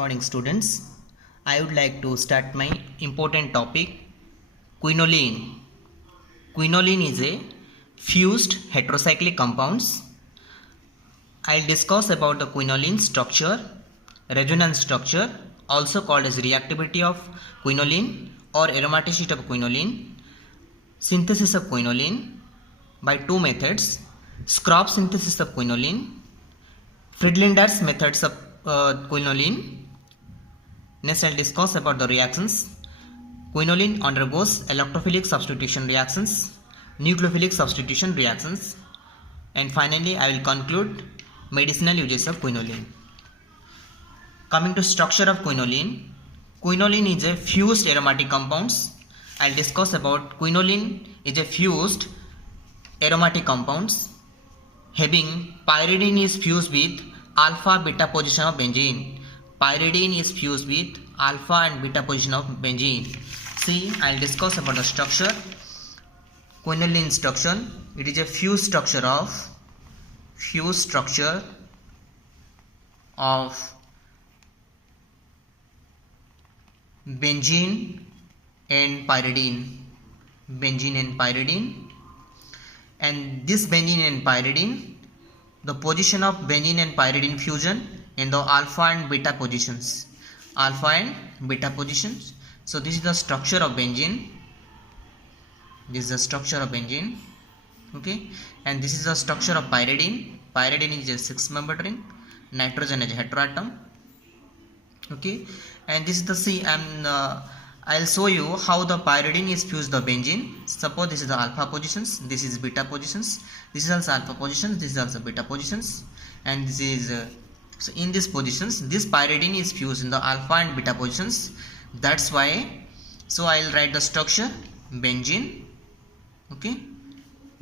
morning, students. I would like to start my important topic, quinoline. Quinoline is a fused heterocyclic compounds. I'll discuss about the quinoline structure, resonance structure, also called as reactivity of quinoline or aromaticity of quinoline, synthesis of quinoline by two methods, Scrop synthesis of quinoline, Friedlander's methods of quinoline. Next, I'll discuss about the reactions. Quinoline undergoes electrophilic substitution reactions, nucleophilic substitution reactions, and finally, I will conclude medicinal uses of quinoline. Coming to structure of quinoline, quinoline is a fused aromatic compounds. I'll discuss about quinoline is a fused aromatic compounds having pyridine is fused with alpha beta position of benzene. Pyridine is fused with alpha and beta position of benzene. See, I'll discuss about the structure. Quinoline structure. It is a fused structure of benzene and pyridine. And this benzene and pyridine, the position of benzene and pyridine fusion in the alpha and beta positions. So this is the structure of benzene. Okay, and this is the structure of pyridine. Pyridine is a 6-membered ring. Nitrogen is a heteroatom. Okay, and this is the I'll show you how the pyridine is fused the benzene. Suppose this is the alpha positions, this is beta positions, this is also alpha positions, this is also beta positions, and this is so in these positions this pyridine is fused in the alpha and beta positions. That's why, so I'll write the structure benzene. Okay,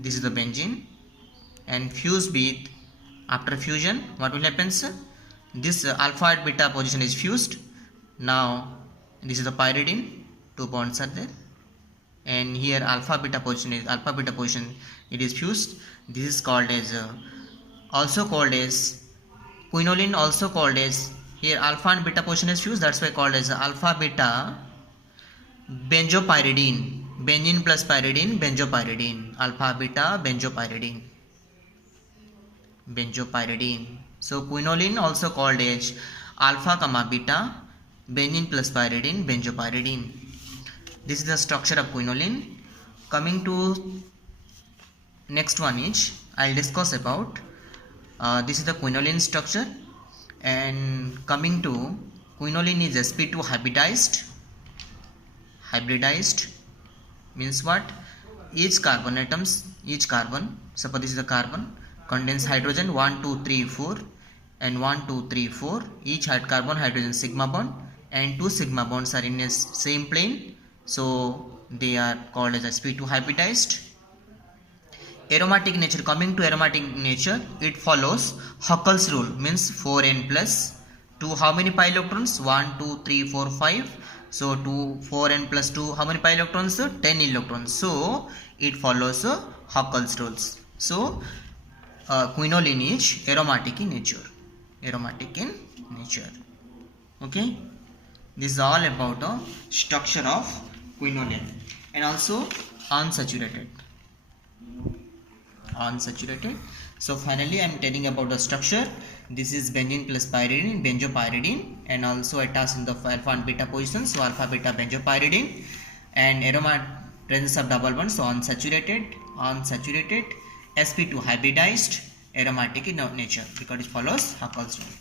this is the benzene, and fused with, after fusion what will happen, sir? This alpha and beta position is fused. Now this is the pyridine, two bonds are there, and here alpha beta position, it is fused. This is called as also called as quinoline, also called as, here alpha and beta position is fused, that's why called as alpha beta benzopyridine. Benzene plus pyridine, benzopyridine. Alpha beta benzopyridine. So quinoline also called as alpha comma beta benzene plus pyridine, benzopyridine. This is the structure of quinoline. Coming to next one is, I'll discuss about this is the quinoline structure, and coming to quinoline is sp2 hybridized means what? Each carbon, suppose this is the carbon, contains hydrogen 1 2 3 4 and 1 2 3 4, each carbon hydrogen sigma bond, and two sigma bonds are in a same plane, so they are called as sp2 hybridized. Aromatic nature, coming to aromatic nature, it follows Huckel's rule, means 4n plus 2, how many pi electrons? 1 2 3 4 5, so 4n plus 2, how many pi electrons? 10 electrons. So it follows Huckel's rules. So quinoline is aromatic in nature. Okay, this is all about the structure of quinoline, and also unsaturated. So finally I am telling about the structure. This is benzene plus pyridine, benzopyridine, and also attached in the alpha and beta position, so alpha beta benzopyridine, and aromatic presence of double bond, so unsaturated, sp2 hybridized, aromatic in nature because it follows Huckel's rule.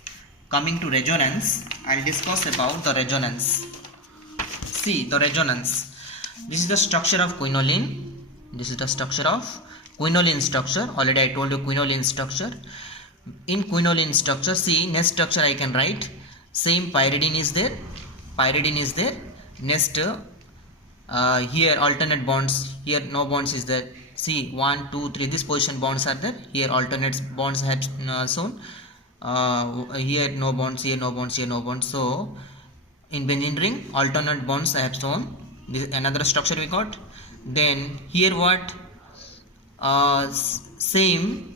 Coming to resonance, I'll discuss about the resonance. See, the resonance. This is the structure of quinoline. Already I told you quinoline structure. In quinoline structure, see, next structure I can write. Same pyridine is there. Next, here alternate bonds. Here no bonds is there. See, 1 2 3. This position bonds are there. Here alternate bonds have shown. Here no bonds, here no bonds, here no bonds. So in benzene ring alternate bonds I have shown. This is another structure we got. Then here what? Same,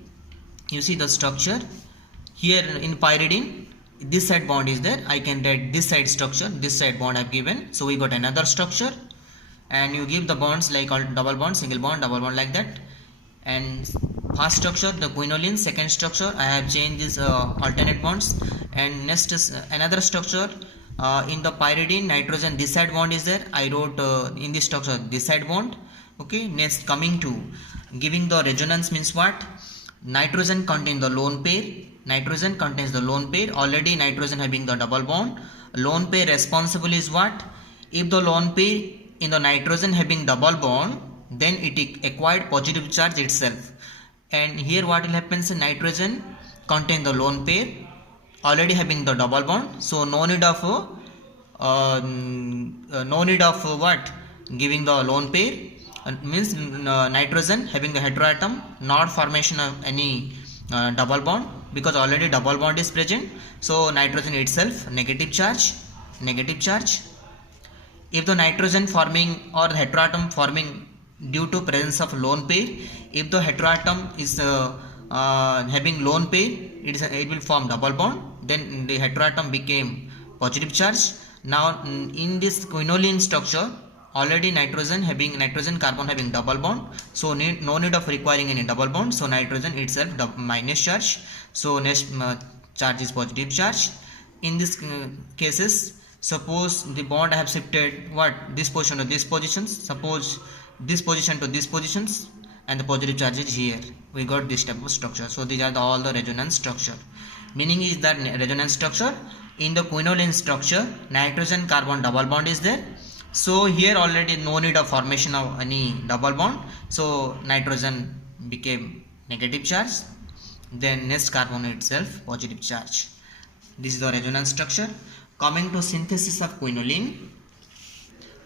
you see the structure here in pyridine, this side bond is there, I can write this side structure, this side bond I've given. So we got another structure, and you give the bonds like all double bond, single bond, double bond, like that. And first structure the quinoline, second structure I have changed this alternate bonds, and next is another structure in the pyridine nitrogen, this side bond is there, I wrote in this structure this side bond. Okay, next coming to giving the resonance means what? Nitrogen contains the lone pair, nitrogen contains the lone pair, already nitrogen having the double bond. Lone pair responsible is what? If the lone pair in the nitrogen having double bond, then it acquired positive charge itself. And here what will happen is nitrogen contain the lone pair already having the double bond, so no need of what? Giving the lone pair means nitrogen having the heteroatom, not formation of any double bond, because already double bond is present. So nitrogen itself negative charge, negative charge. If the nitrogen forming or the heteroatom forming due to presence of lone pair, if the heteroatom is having lone pair, it will form double bond, then the heteroatom became positive charge. Now in this quinoline structure, already nitrogen carbon having double bond, so no need of requiring any double bond, so nitrogen itself minus charge, so next charge is positive charge. In this cases, suppose the bond I have shifted what? This position to this position, suppose this position to this positions, and the positive charge is here. We got this type of structure. So these are all the resonance structure. Meaning is that resonance structure in the quinoline structure, nitrogen carbon double bond is there. So here already no need of formation of any double bond, so nitrogen became negative charge, then next carbon itself positive charge. This is the resonance structure. Coming to synthesis of quinoline,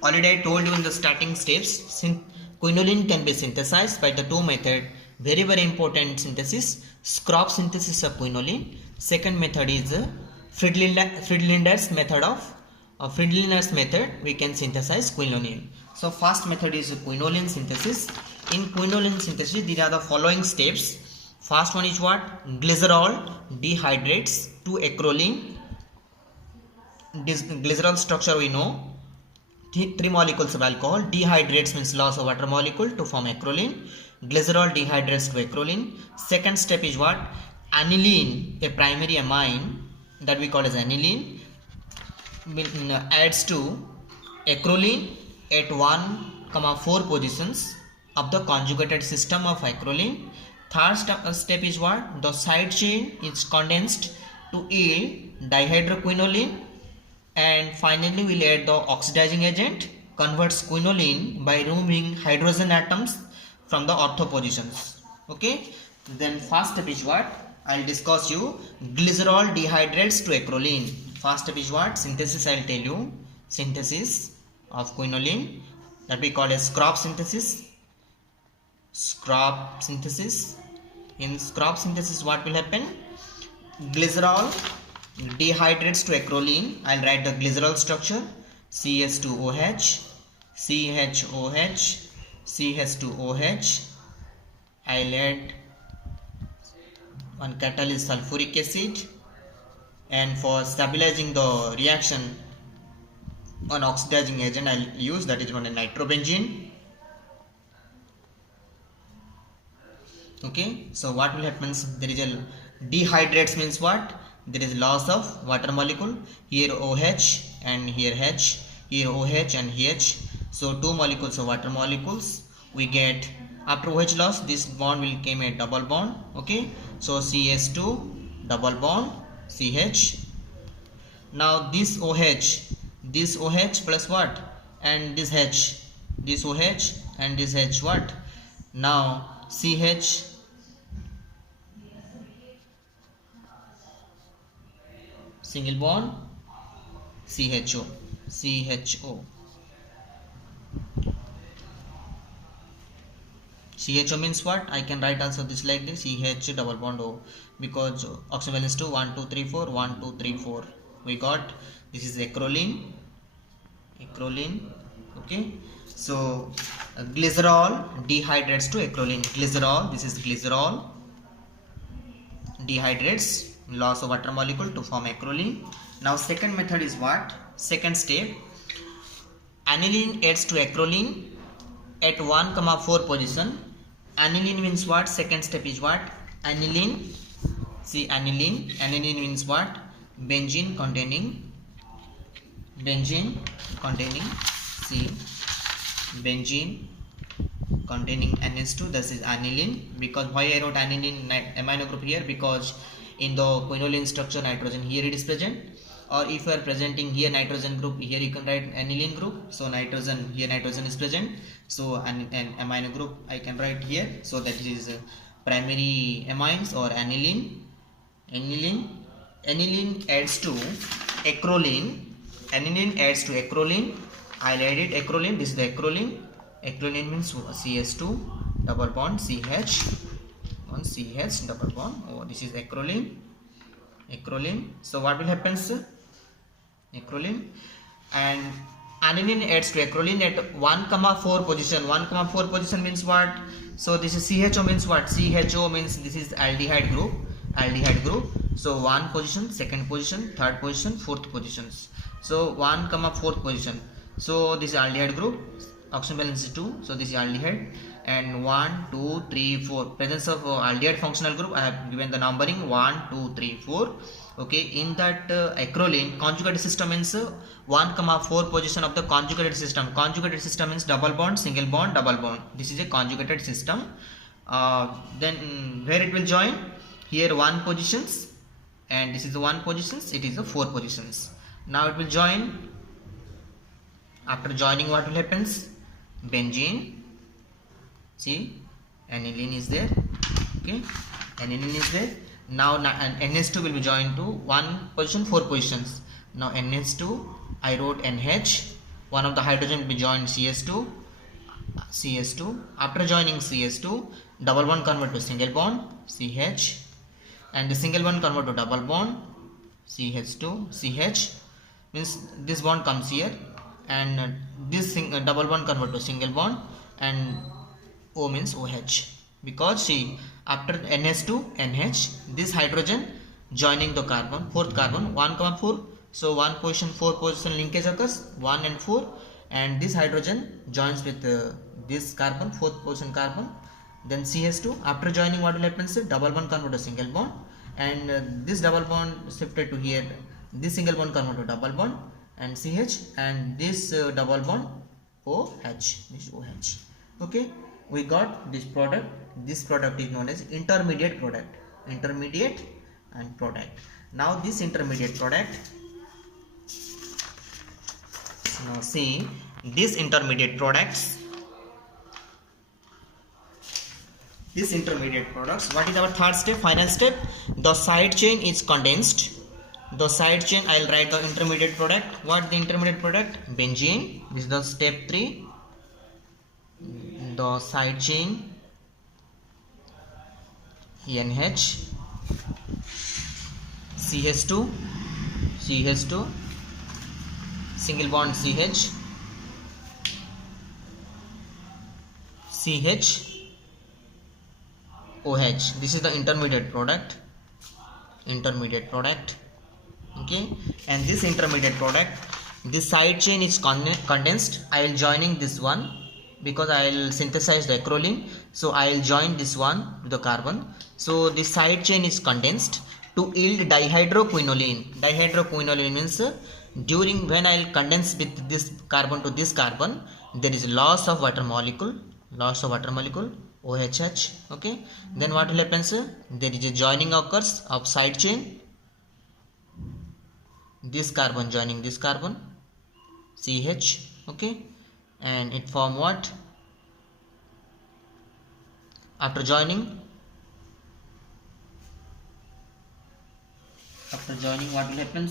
already I told you in the starting steps, quinoline can be synthesized by the two methods. Very important synthesis, Scrop synthesis of quinoline. Second method is Friedlinder's method of Friedlinder's method. We can synthesize quinoline. So first method is quinoline synthesis. In quinoline synthesis, there are the following steps. First one is what? Glycerol dehydrates to acrolein. This glycerol structure we know. 3 molecules of alcohol. Dehydrates means loss of water molecule to form acrolein. Glycerol dehydrates to acrolein. Second step is what? Aniline, a primary amine that we call as aniline, adds to acrolein at 1,4 positions of the conjugated system of acrolein. Third step is what? The side chain is condensed to yield dihydroquinoline, and finally we will add the oxidizing agent, converts quinoline by removing hydrogen atoms from the ortho positions. Okay, then first step is what? I will discuss you. Glycerol dehydrates to acrolein. First step is what? Synthesis. I will tell you. Synthesis of quinoline, that we call as Scrop synthesis. Scrop synthesis. In Scrop synthesis, what will happen? Glycerol dehydrates to acrolein. I will write the glycerol structure: CH2OH, CHOH, CH2OH. I will add one catalyst sulfuric acid, and for stabilizing the reaction, one oxidizing agent I will use, that is one nitrobenzene. Okay, so what will happen? There is a dehydrates means what? There is loss of water molecule. Here OH and here H, here OH and H. So 2 molecules of water molecules we get. After OH loss, this bond will become a double bond. Okay, so CH2 double bond CH. Now this OH plus what? And this H, this OH and this H what? Now CH single bond CHO. CHO means what? I can write also this like this, CH double bond O, because oxygen valence 2, 1, 2, 3, 4, 1, 2, 3, 4. We got this is acrolein. Okay, so glycerol dehydrates to acrolein. Glycerol, this is glycerol dehydrates loss of water molecule to form acrolein. Now second method is what? Second step, aniline adds to acrolein at 1,4 position. Aniline means what? Second step is what? Aniline. See, aniline means what? Benzene containing C, benzene containing NH2, this is aniline. Because why I wrote aniline amino group here? Because in the quinoline structure nitrogen here it is present, or if you are presenting here nitrogen group, here you can write aniline group. So nitrogen, here nitrogen is present, so an amino group I can write here. So that is primary amines or aniline. Aniline adds to acrolein. Aniline adds to acrolein. I'll add it acrolein. This is the acrolein. Acrolein means CS2 double bond CH, one CH double bond. Oh, this is acrolein. So what will happen, sir? Acrolein, and aniline adds to acrolein at 1,4 position. 1,4 position means what? So this is CHO means what? CHO means this is aldehyde group. So 1 position, 2nd position, 3rd position, 4th positions. So 1,4th position. So this is aldehyde group. Oxygen balance is 2. So this is aldehyde. And 1, 2, 3, 4. Presence of aldehyde functional group. I have given the numbering 1, 2, 3, 4. Okay. In that acrolein, conjugated system means 1,4 position of the conjugated system. Conjugated system means double bond, single bond, double bond. This is a conjugated system. Then where it will join? Here 1 positions, and this is the 1 positions. It is the 4 positions. Now it will join. After joining, what will happen? Benzene. See, aniline is there. Okay, aniline is there. Now NH2 will be joined to 1 position, 4 positions. Now NH2, I wrote NH. One of the hydrogen will be joined CS2. After joining CS2, double bond convert to single bond CH, and the single bond convert to double bond CH2 CH, means this bond comes here, and this double bond convert to single bond, and O means OH. Because see, after NH2 NH, this hydrogen joining the carbon, 4th carbon, 1,4. So 1 position, 4 position linkage occurs, 1 and 4, and this hydrogen joins with this carbon, 4th position carbon. Then CH2, after joining, what will happen? Double bond convert to single bond, and this double bond shifted to here, this single bond convert to double bond, and CH, and this double bond OH, this OH. Okay, we got this product. This product is known as intermediate product. Intermediate and product. Now this intermediate product, now see this intermediate products. This intermediate products, what is our third step, final step? The side chain is condensed. The side chain, I will write the intermediate product. What the intermediate product? Benzene. This is the step 3. The side chain NH, CH2, single bond CH, OH. This is the intermediate product. Okay, and this intermediate product, this side chain is condensed. I will joining this one because I will synthesize the acrolein. So I will join this one to the carbon. So this side chain is condensed to yield dihydroquinoline. Dihydroquinoline means during when I will condense with this carbon to this carbon, there is loss of water molecule. OHH. Okay, then what will happen? There is a joining occurs of side chain. This carbon joining this carbon CH. Okay, and it form what? After joining, what will happen?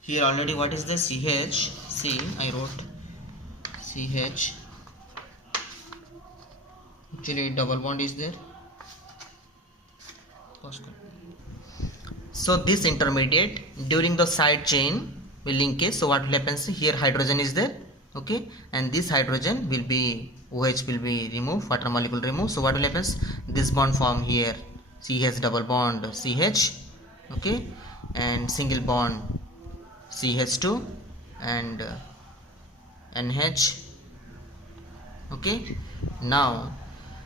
Here already what is the CH? See, I wrote CH. Actually double bond is there. So this intermediate during the side chain will linkage. So what will happen? Here hydrogen is there. Okay, and this hydrogen will be OH will be removed, water molecule removed. So what will happen? This bond form here CH double bond CH, okay, and single bond CH2 and NH, okay. Now,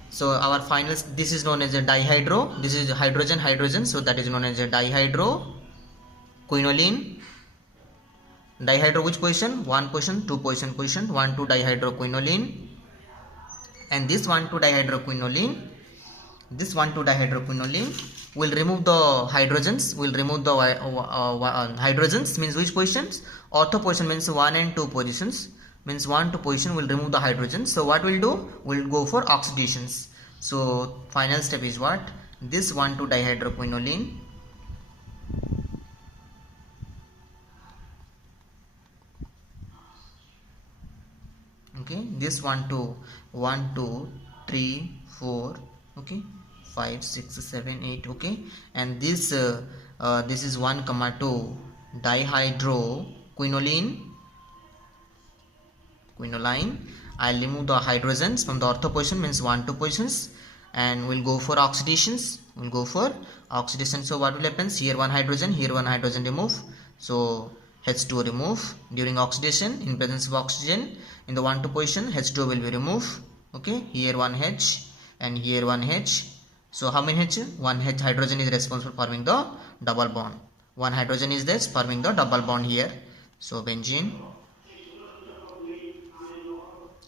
so our final, this is known as a dihydro, this is hydrogen, so that is known as a dihydroquinoline. Dihydro which position? 1 position, 2 position, 1 2 dihydroquinoline, and this 1 2 dihydroquinoline, this 1 2 dihydroquinoline will remove the hydrogens, hydrogens means which positions? Ortho position means 1 and 2 positions, means 1 2 position will remove the hydrogens. So what we'll do? We'll go for oxidations. So final step is what? This 1 2 dihydroquinoline, okay, this 1 2 3 4, okay, 5 6 7 8, okay, and this this is 1 comma 2 dihydroquinoline. I'll remove the hydrogens from the ortho position, means 1 2 positions, and we'll go for oxidations. So what will happen? Here one hydrogen remove, so H2O remove during oxidation. In presence of oxygen in the 1 2 position, H2O will be removed, okay. Here one H and here one H. So how many H? One H hydrogen is responsible for forming the double bond. One hydrogen is this forming the double bond here. So benzene,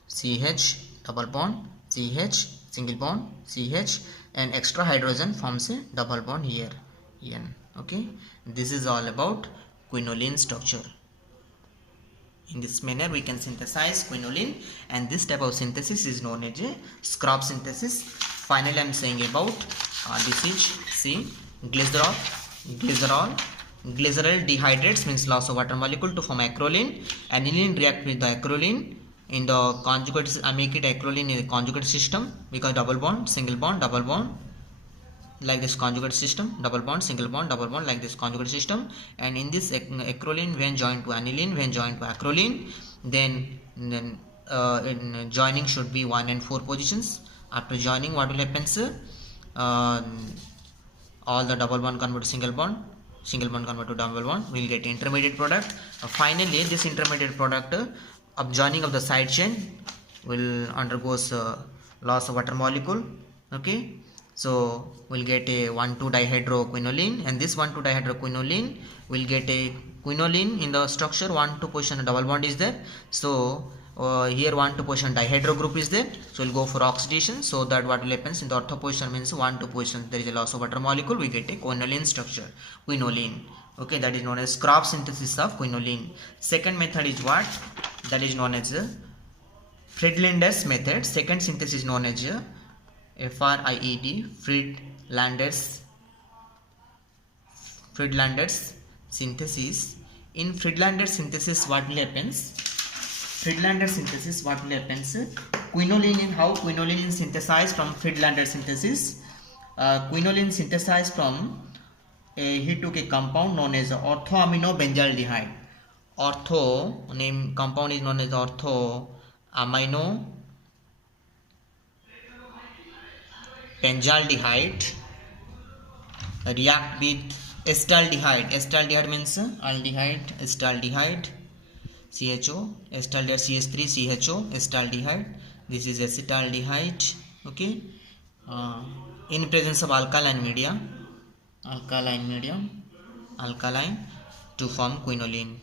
CH double bond, CH single bond, CH, and extra hydrogen forms a double bond here, N, okay. This is all about quinoline structure. In this manner we can synthesize quinoline, and this type of synthesis is known as a scrap synthesis. Finally I am saying about this is C, glycerol dehydrates, means loss of water molecule to form acrolein. Aniline react with the acrolein in the conjugate, I make it acrolein in the conjugate system, because double bond, single bond, double bond, like this conjugate system, double bond, single bond, double bond, like this conjugate system. And in this acrolein, when joined to aniline, when joined to acrolein, then in joining should be 1 and 4 positions. After joining, what will happen, sir? All the double bond convert to single bond convert to double bond, we will get intermediate product. Finally this intermediate product of joining of the side chain will undergoes loss of water molecule, okay. So we'll get a 1 2 dihydroquinoline, and this 1 2 dihydroquinoline will get a quinoline in the structure. 1 2 position double bond is there, so here 1 2 position dihydro group is there, so we'll go for oxidation. So that what will happen in the ortho position means 1 2 position there is a loss of water molecule, we get a quinoline structure, quinoline, okay. That is known as scrap synthesis of quinoline. Second method is what? That is known as Friedlander's method. Second synthesis is known as FRIED, Friedlander's synthesis. In Friedlander's synthesis, what will happens? Quinoline, in how quinoline is synthesized from Friedlander's synthesis? Quinoline synthesized from he took a compound known as orthoaminobenzaldehyde. Ortho name compound is known as orthoaminobenzaldehyde react with acetaldehyde. Acetaldehyde means aldehyde, acetaldehyde, CHO, acetaldehyde CH3 CHO, acetaldehyde. This is acetaldehyde, okay. In presence of alkaline medium to form quinoline.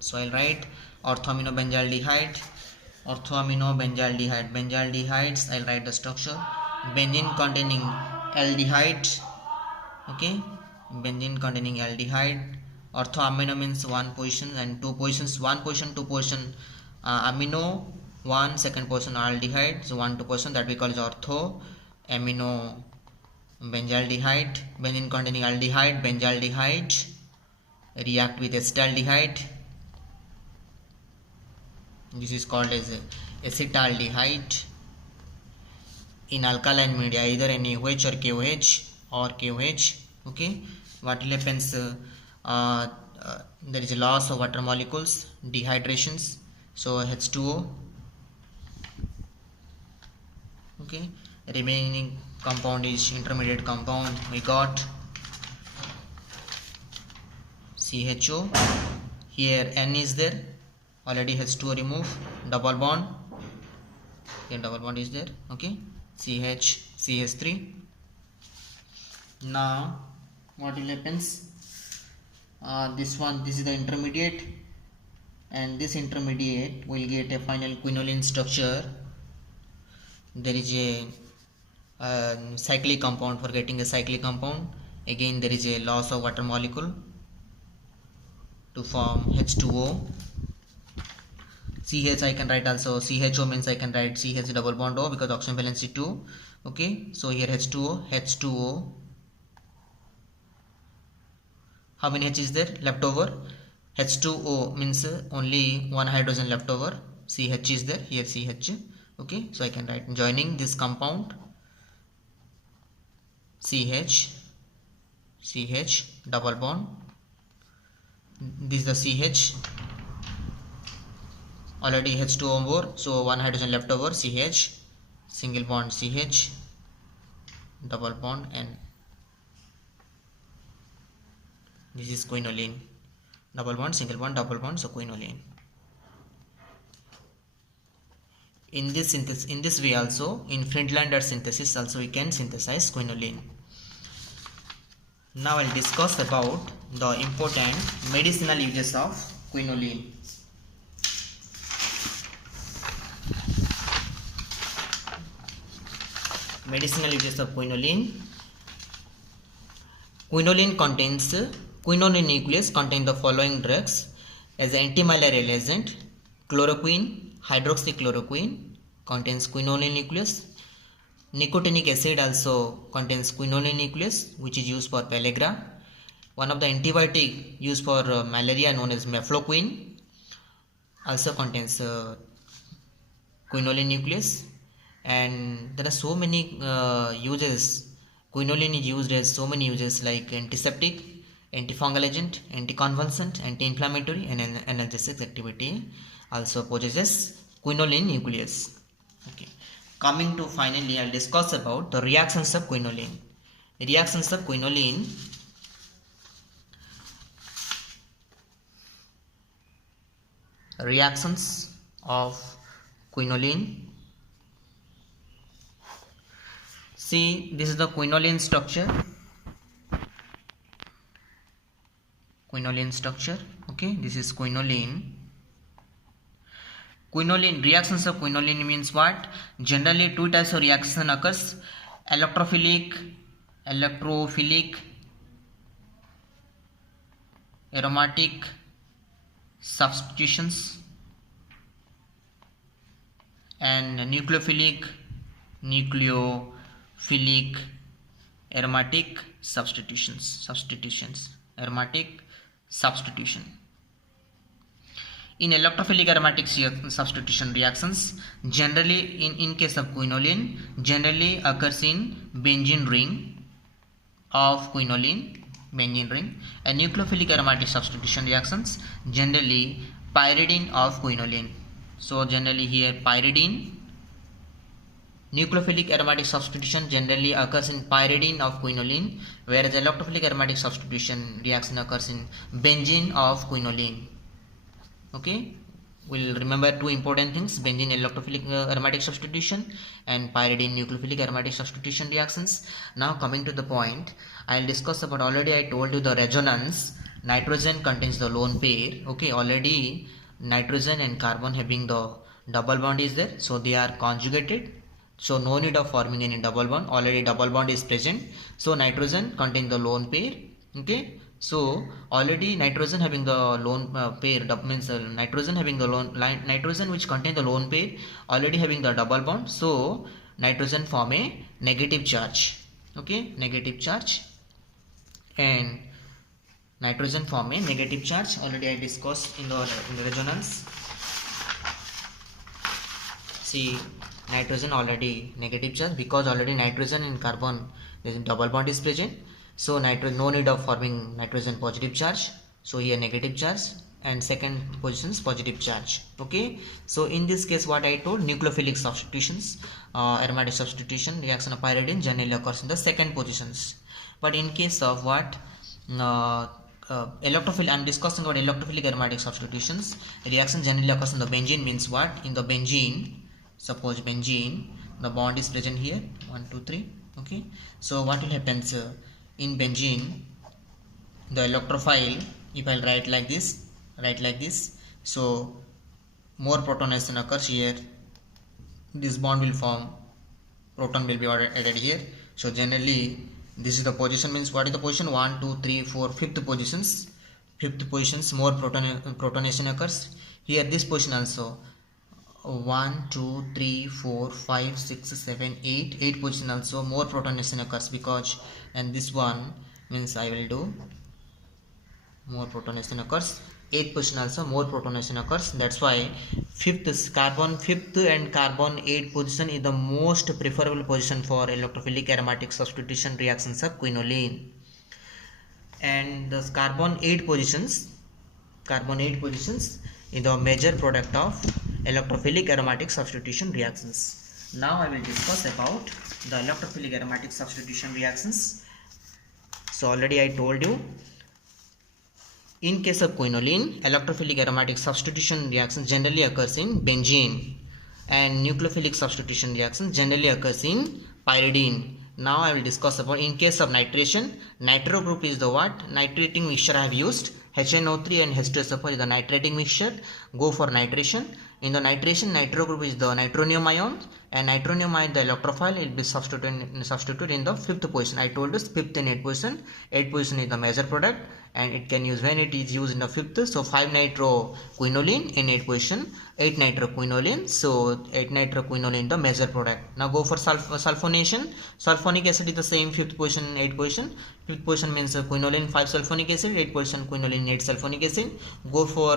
So I'll write orthoaminobenzaldehyde, benzaldehydes. I'll write the structure. Benzene containing aldehyde, okay. Benzene containing aldehyde. Orthoamino means 1 position and 2 positions. 1 position, 2 position amino, 1 second position aldehyde. So 1 2 position, that we call as orthoamino benzaldehyde. Benzene containing aldehyde, benzaldehyde react with acetaldehyde. This is called as acetaldehyde. In alkaline media, either NaOH or KOH, okay. What will happens? There is a loss of water molecules, dehydrations, so H2O, okay. remaining compound is intermediate compound. We got CHO. Here N is there, already H2O remove, double bond, here double bond is there, okay, CH3. Now what will happens, this is the intermediate, and this intermediate will get a final quinoline structure. There is a cyclic compound. For getting a cyclic compound, again there is a loss of water molecule to form H2O. CH I can write also, CHO means I can write CH double bond O because oxygen valency 2. Okay, so here H2O. How many H is there left over? H2O means only one hydrogen left over. CH is there, here CH. Okay, so I can write joining this compound CH double bond. This is the CH, already H2O more, so one hydrogen left over, CH, single bond CH, double bond, and this is quinoline, double bond, single bond, double bond, so quinoline. In this way also, in Friedlander synthesis also we can synthesize quinoline. Now I will discuss about the important medicinal uses of quinoline. Medicinal uses of quinoline. Quinoline nucleus contains the following drugs as antimalarial agent: chloroquine, hydroxychloroquine contains quinoline nucleus. Nicotinic acid also contains quinoline nucleus, which is used for pellagra. One of the antibiotic used for malaria known as mefloquine also contains quinoline nucleus. And there are so many uses. Quinoline is used as so many uses like antiseptic, antifungal agent, anticonvulsant, anti-inflammatory, and analgesic activity also possesses quinoline nucleus. Okay. Coming to finally, I will discuss about the reactions of quinoline. Reactions of quinoline. Reactions of quinoline. See, this is the quinoline structure. Quinoline structure. Okay, this is quinoline. Quinoline, reactions of quinoline means what? Generally two types of reaction occurs: electrophilic, aromatic substitutions, and nucleophilic, aromatic substitutions, aromatic substitution. In electrophilic aromatic substitution reactions, generally in case of quinoline, generally occurs in benzene ring of quinoline, benzene ring. And nucleophilic aromatic substitution reactions, generally pyridine of quinoline. So generally here pyridine. Nucleophilic aromatic substitution generally occurs in pyridine of quinoline, whereas electrophilic aromatic substitution reaction occurs in benzene of quinoline. Okay, we'll remember two important things: benzene electrophilic aromatic substitution and pyridine nucleophilic aromatic substitution reactions. Now coming to the point, I'll discuss about, already I told you the resonance. Nitrogen contains the lone pair. Okay, already nitrogen and carbon having the double bond is there, so they are conjugated. So no need of forming any double bond, already double bond is present. So nitrogen contains the lone pair. Okay, so already nitrogen having the lone pair, means nitrogen having the nitrogen which contain the lone pair already having the double bond. So nitrogen form a negative charge. Okay, negative charge, and nitrogen form a negative charge. Already I discussed in the resonance. See, nitrogen already negative charge because already nitrogen and carbon, the double bond is present. So no need of forming nitrogen positive charge. So here negative charge, and second position is positive charge. Okay, so in this case what I told, nucleophilic substitutions, aromatic substitution reaction of pyridine generally occurs in the second positions. But in case of what electrophilic, I am discussing about electrophilic aromatic substitutions, reaction generally occurs in the benzene. Means what? In the benzene, suppose benzene, the bond is present here, 1 2 3. Okay, so what will happen in benzene, the electrophile, if I write like this, so more protonation occurs here, this bond will form, proton will be added here. So generally this is the position. Means what is the position? 1 2 3 4, fifth positions, more protonation occurs here. This position also 1 2 3 4 5 6 7 8 position also more protonation occurs, because, and this one means I will do more protonation occurs. 8th position also more protonation occurs. That's why carbon 5th and carbon 8th position is the most preferable position for electrophilic aromatic substitution reactions of quinoline. And the carbon 8 positions is the major product of electrophilic aromatic substitution reactions. Now I will discuss about the electrophilic aromatic substitution reactions. So already I told you, in case of quinoline, electrophilic aromatic substitution reaction generally occurs in benzene, and nucleophilic substitution reaction generally occurs in pyridine. Now I will discuss about, in case of nitration, nitro group is the what? Nitrating mixture I have used. HNO3 and H2SO4 is the nitrating mixture. Go for nitration. In the nitration, nitro group is the nitronium ion, and nitronium ion, the electrophile, will be substituted in the 5th position. I told us 5th and 8th position. 8th position is the major product, and it can use when it is used in the 5th. So 5-nitroquinoline in 8th position, 8-nitroquinoline. So 8-nitroquinoline the major product. Now go for sulfonation. Sulfonic acid is the same, 5th position, 8th position. 5th position means quinoline 5-sulfonic acid, 8th position quinoline 8-sulfonic acid. Go for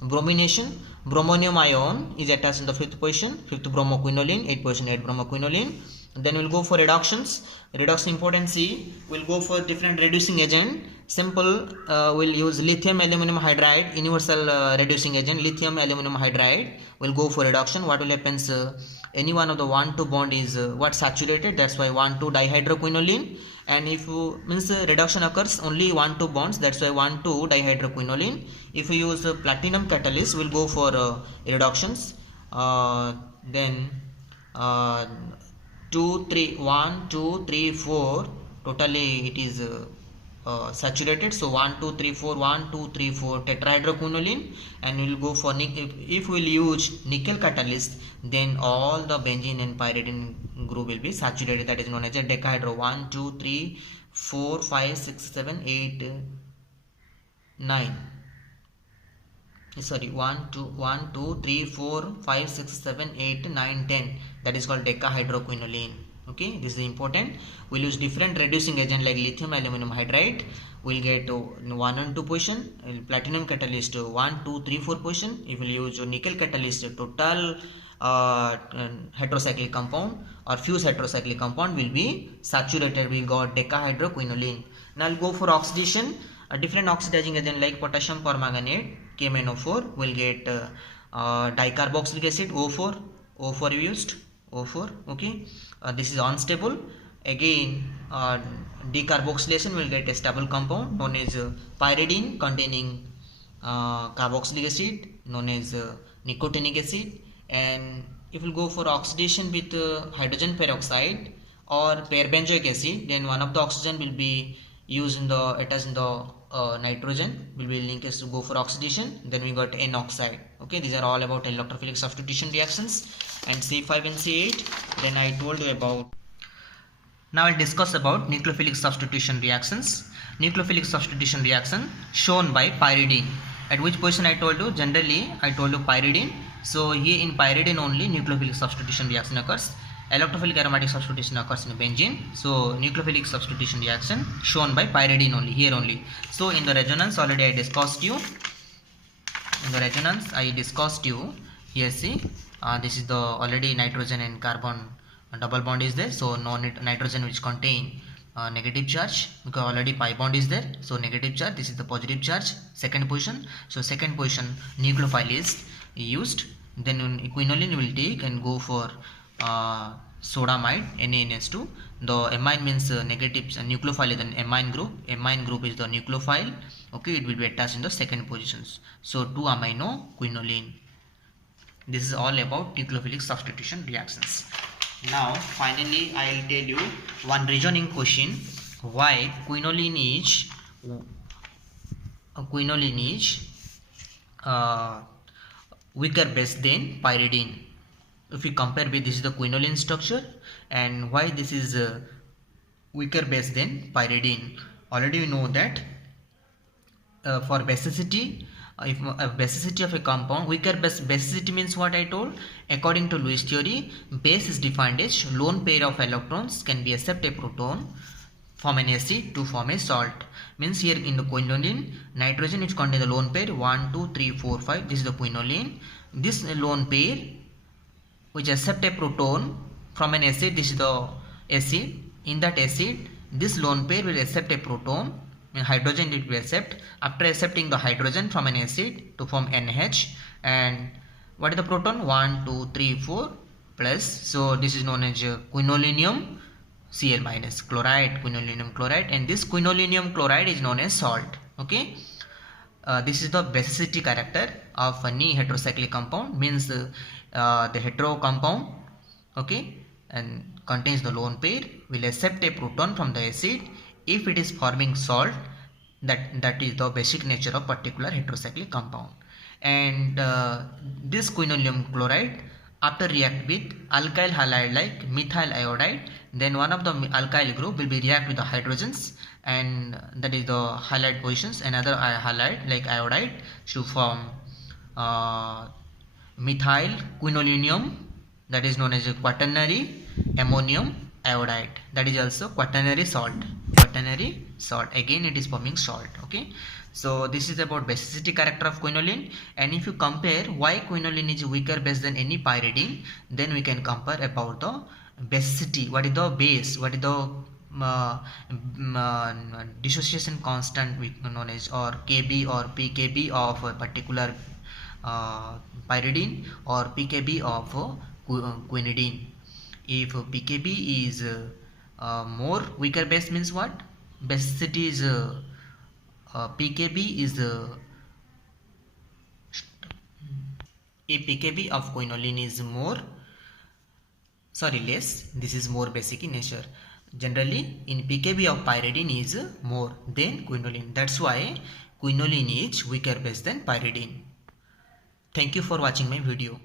bromination. Bromonium ion is attached in the 5th position, 5th bromoquinoline, 8th position 8-bromoquinoline. Then we'll go for reductions. Reduction importance C. We'll go for different reducing agent. Simple, we'll use lithium aluminum hydride, universal reducing agent, lithium aluminum hydride. We'll go for reduction. What will happen? Any one of the 1,2 bond is what saturated. That's why 1,2 dihydroquinoline. And if means reduction occurs only 1,2 bonds. That's why 1,2 dihydroquinoline. If we use platinum catalyst, we'll go for reductions. Then 2 3 1 2 3 4, totally it is saturated. So 1 2 3 4 1 2 3 4 tetrahydroquinoline. And we will go for if we will use nickel catalyst, then all the benzene and pyridine group will be saturated. That is known as a decahydro. 1 2 3 4 5 6 7 8 9. Sorry, 1 2 3 4 5 6 7 8 9 10. That is called decahydroquinoline. Okay, this is important. We'll use different reducing agent like lithium aluminum hydride. We'll get 1 and 2 position. Platinum catalyst 1 2 3 4 position. If we'll use nickel catalyst, total heterocyclic compound or fused heterocyclic compound will be saturated. We got decahydroquinoline. Now I'll go for oxidation. A different oxidizing agent like potassium permanganate, KMnO4, will get dicarboxylic acid, O4 we used, O4. Okay, this is unstable. Again, decarboxylation will get a stable compound known as pyridine containing carboxylic acid known as nicotinic acid. And if we go for oxidation with hydrogen peroxide or perbenzoic acid, then one of the oxygen will be used in the attached in the nitrogen will be linked to go for oxidation. Then we got N oxide. Okay, these are all about electrophilic substitution reactions. And C5 and C8, then I told you about. Now I'll discuss about nucleophilic substitution reactions. Nucleophilic substitution reaction shown by pyridine. At which position I told you? Generally I told you pyridine. So here in pyridine only nucleophilic substitution reaction occurs. Electrophilic aromatic substitution occurs in benzene. So nucleophilic substitution reaction shown by pyridine only, here only. So in the resonance already I discussed you. In the resonance I discussed you. Here see, this is the already nitrogen and carbon double bond is there. So no nitrogen which contain negative charge, because already pi bond is there, so negative charge. This is the positive charge, second position. So second position nucleophile is used. Then quinoline will take and go for sodamide, NaNH2. The amine means negative nucleophile is an amine group. Amine group is the nucleophile. Okay, it will be attached in the second positions. So 2-amino quinoline. This is all about nucleophilic substitution reactions. Now finally I will tell you one reasoning question, why quinoline is weaker base than pyridine. If we compare with, this is the quinoline structure, and why this is weaker base than pyridine. Already we know that for basicity, if a basicity of a compound, weaker basicity means what I told. According to Lewis theory, base is defined as lone pair of electrons can be accept a proton from an acid to form a salt. Means here in the quinoline, nitrogen which contains the lone pair 1, 2, 3, 4, 5. This is the quinoline. This lone pair which accept a proton from an acid. This is the acid. In that acid, this lone pair will accept a proton. Hydrogen it will accept. After accepting the hydrogen from an acid to form NH, and what is the proton? 1, 2, 3, 4 plus. So this is known as quinolinium Cl minus chloride, quinolinium chloride, and this quinolinium chloride is known as salt. Okay, this is the basicity character of any heterocyclic compound. Means the hetero compound, okay, and contains the lone pair will accept a proton from the acid if it is forming salt. That is the basic nature of particular heterocyclic compound. And this quinolinium chloride, after react with alkyl halide like methyl iodide, then one of the alkyl group will be react with the hydrogens, and that is the halide positions. Another halide like iodide to form methyl quinolinium, that is known as a quaternary ammonium iodide, that is also quaternary salt. Again it is forming salt. Okay, so this is about basicity character of quinoline. And if you compare why quinoline is weaker base than any pyridine, then we can compare about the basicity. What is the base, what is the dissociation constant known as, or Kb or pKb of a particular pyridine, or pKb of quinidine. If pKb is more weaker base, means what? Basicity is pKb is if pKb of quinoline is less, this is more basic in nature. Generally in pKb of pyridine is more than quinoline. That's why quinoline is weaker base than pyridine. Thank you for watching my video.